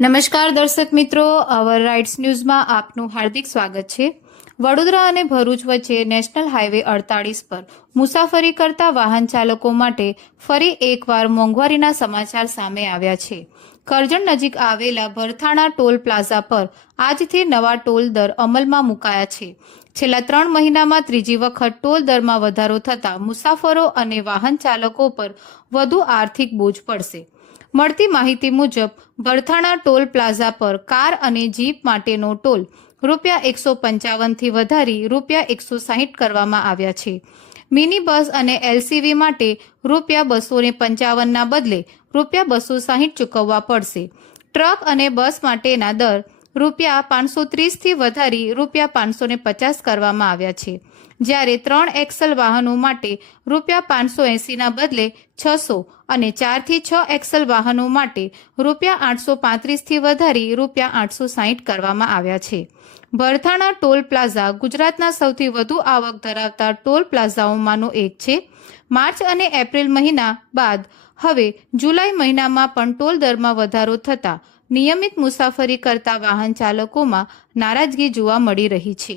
નમસ્કાર દર્શક મિત્રો, અવર રાઇટ્સ ન્યૂઝમાં આપનું હાર્દિક સ્વાગત છે। વડોદરા અને ભરૂચ વચ્ચે નેશનલ હાઈવે 48 પર મુસાફરી કરતા વાહન ચાલકો માટે ફરી એકવાર મોંઘવારીના સમાચાર સામે આવ્યા છે। કરજણ નજીક આવેલા ભરથાણા ટોલ પ્લાઝા પર આજથી નવા ટોલ દર અમલમાં મુકાયા છે। છેલ્લા 3 મહિનામાં ત્રીજી વખત ટોલ દરમાં વધારો થતાં મુસાફરો અને વાહન ચાલકો પર વધુ આર્થિક બોજ પડશે। મળતી માહિતી મુજબ ભરથાણા ટોલ પ્લાઝા પર કાર અને જીપ માટેનો ટોલ ₹155 થી વધારી ₹160 કરવામાં આવ્યા છે। મિની બસ અને એલસીવી માટે ₹255 ના બદલે ₹260 ચૂકવવા પડશે। ટ્રક અને બસ માટેના દર ₹530 થી વધારી ₹550 કરવામાં આવ્યા છે, જ્યારે 3 એક્સલ વાહનો માટે ₹580 ના બદલે 600 અને 4 થી 6 એક્સલ વાહનો માટે ₹835 થી વધારી ₹860 કરવામાં આવ્યા છે। ભરથાણા ટોલ પ્લાઝા ગુજરાતના સૌથી વધુ આવક ધરાવતા ટોલ પ્લાઝાઓમાંનો એક છે। માર્ચ અને એપ્રિલ મહિના બાદ હવે જુલાઈ મહિનામાં પણ ટોલ દરમાં વધારો થતાં નિયમિત મુસાફરી કરતા વાહન ચાલકોમાં નારાજગી જોવા મળી રહી છે।